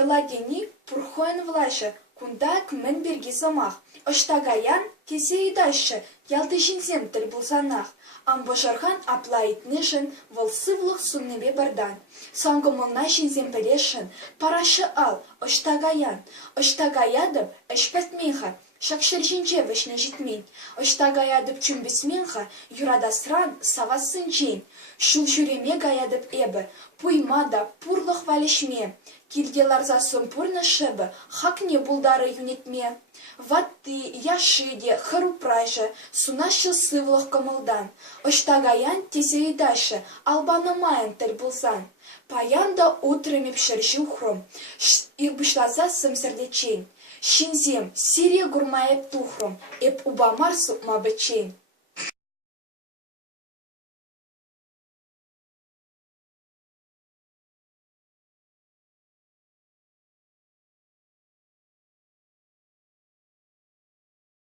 Еладени пурхоен влаша, кунда кмен берги самах. Оштагаян тесе идайшы, ялты жинзем тіл булсанах. Амбошархан аплайтнышын волсывлық суннебе бардан. Саңгымылна жинзем пелешін, парашы ал, оштагаян. Оштагаядып, әшпәтмейха, шакшыр жинче вішні житмейн. Оштагаядып чүмбісменха, юрадасран савасын жейн. Шул жүреме гаядып эбі, пуймада пурлық валешме. Килделарза сумпурны шыбы, хакне булдары юнетме. Ватты, яшыде, хырупрайжы, сунашы сывлық кымылдан. Оштагаян тесе идайшы, албанымайын тіл булсан. Паянда утрыме пшыржы ухром, ирбышлаза сымсырдечен. Шинзем, сире гурмаеп тухром, эп убамар супма бычен.